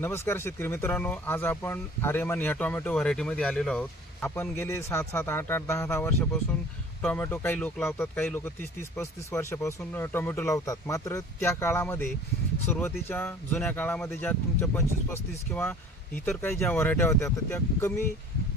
नमस्कार शेतकरी मित्रांनो, आज आपण आर्यमान या टोमॅटो व्हरायटीमध्ये आलेलो आहोत। आपण गेले 7-7, 8-8, 10-10 वर्षापासून टोमॅटो काही लोक लावतात, काही लोक 30-30, 35 वर्षापासून टोमॅटो लावतात। मात्र त्या काळामध्ये सुरुवातीच्या जुन्या काळामध्ये ज्या तुमच्या 25-35 किंवा इतर काही ज्या व्हरायटी होत्या तर त्या कमी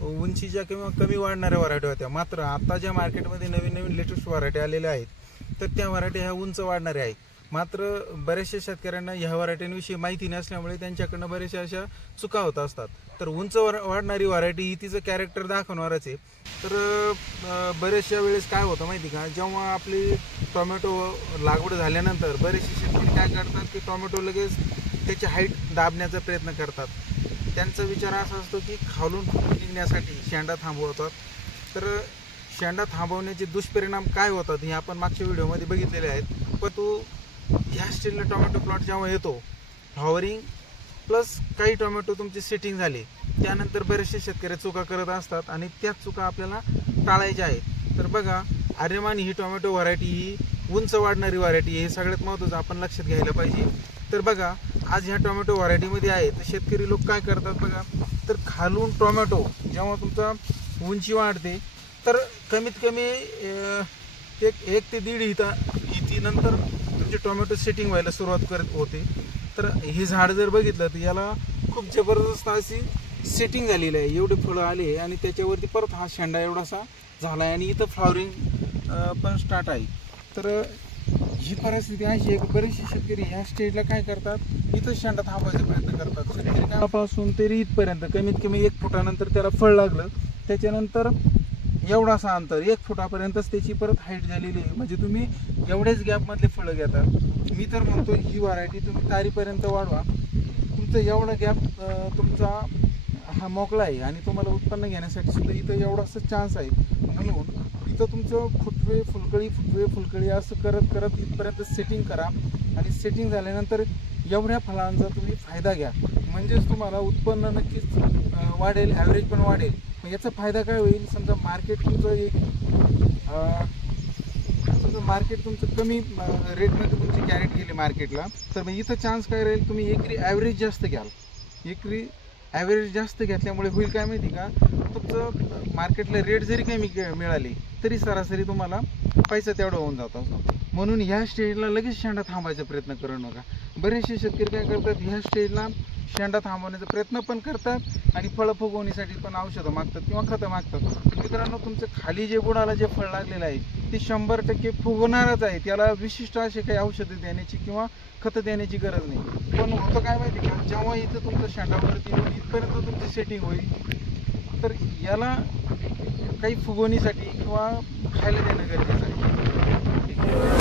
उंचीच्या किंवा कमी वाढणाऱ्या व्हरायटी होत्या। मात्र आता ज्या मार्केटमध्ये नवीन नवीन लेटेस्ट व्हरायटी आलेल्या आहेत तर त्या व्हरायटी ह्या उंच वाढणाऱ्या आहेत। मात्र बरेचशा शेतकऱ्यांना ह्या व्हरायटींविषयी माहिती नसल्यामुळे त्यांच्याकडनं बरेचशा अशा चुका होत असतात। तर उंच वाढणारी व्हरायटी ही तिचं कॅरेक्टर दाखवणारच आहे। तर बरेचशा वेळेस काय होतं माहिती का, जेव्हा आपली टोमॅटो लागवड झाल्यानंतर बरेचसे शेतकरी काय करतात की टोमॅटो लगेच त्याची हाईट दाबण्याचा प्रयत्न करतात। त्यांचा विचार असा असतो की खालून निघण्यासाठी शेंडा थांबवतात। तर शेंडा थांबवण्याचे दुष्परिणाम काय होतात हे आपण मागच्या व्हिडिओमध्ये बघितलेले आहेत। पण ह्या स्टेजला टोमॅटो प्लॉट जेव्हा येतो, फ्लॉवरिंग प्लस काही टोमॅटो तुमची सेटिंग झाली, त्यानंतर बरेचसे शेतकरी चुका करत असतात आणि त्याच चुका आपल्याला टाळायच्या आहेत। तर बघा, आर्यमान ही टोमॅटो व्हरायटी ही उंच वाढणारी व्हरायटी हे सगळ्यात महत्त्वाचं आपण लक्षात घ्यायला पाहिजे। तर बघा, आज ह्या टोमॅटो व्हरायटीमध्ये आहे तर शेतकरी लोक काय करतात बघा, तर खालून टोमॅटो जेव्हा तुमचा उंची वाढते तर कमीत कमी 1 ते 1.5 इंची नंतर तुमचे टोमॅटो सेटिंग व्हायला सुरुवात करत होते। तर हे झाड जर बघितलं तर याला खूप जबरदस्त अशी सेटिंग झालेली आहे, एवढे फळं आले आणि त्याच्यावरती परत हा शेंडा एवढासा झाला आहे आणि इथं फ्लॉवरिंग पण स्टार्ट आहे। तर ही परिस्थिती अशी आहे की बरेचसे शेतकरी ह्या स्टेजला काय करतात, इथं शेंडा थांबवायचा प्रयत्न करतात। शेतकरी कापासून ते इथपर्यंत कमीत कमी 1 फुटानंतर त्याला फळ लागलं, त्याच्यानंतर एवढासा अंतर 1 फुटापर्यंतच त्याची परत हाईट झालेली आहे। म्हणजे तुम्ही एवढेच गॅपमधले फळं घेतात। मी तर म्हणतो ही व्हरायटी तुम्ही तारीपर्यंत वाढवा, तुमचं एवढा गॅप तुमचा हा मोकळा आहे आणि तुम्हाला उत्पन्न घेण्यासाठी सुद्धा इथं एवढासा चान्स आहे। म्हणून इथं तुमचं फुटकळी असं करत करत इथपर्यंत सेटिंग करा आणि सेटिंग झाल्यानंतर एवढ्या फळांचा तुम्ही फायदा घ्या, म्हणजेच तुम्हाला उत्पन्न नक्कीच वाढेल, ॲव्हरेज पण वाढेल। याचा फायदा काय होईल, समजा मार्केट तुमचं कमी रेटमध्ये तुमची कॅरेट गेली मार्केटला, तर मग इथं चान्स काय राहील, तुम्ही एकरी ॲव्हरेज जास्त घ्याल। एकरी ॲव्हरेज जास्त घेतल्यामुळे होईल काय माहिती का, तुमचं मार्केटला रेट जरी कमी मिळाली तरी सरासरी तुम्हाला पैसा तेवढा होऊन जात असतो। म्हणून ह्या स्टेजला लगेच शेंडा थांबायचा प्रयत्न करू नका। बरेचसे शेतकरी काय करतात, ह्या स्टेजला शेंडा थांबवण्याचा प्रयत्न पण करतात आणि फळं फुगवण्यासाठी पण औषधं मागतात किंवा खतं मागतात। मित्रांनो, तुमचं खाली जे बुडाला जे फळ लागलेलं आहे ते 100% फुगवणारच आहे, त्याला विशिष्ट असे काही औषधं देण्याची किंवा खतं देण्याची गरज नाही। पण होतं काय माहिती का, जेव्हा इथं तुमचं शेंडावरती येऊन इथपर्यंत तुमची सेटिंग होईल तर याला काही फुगवणीसाठी किंवा खायला देणं गरजेचं आहे।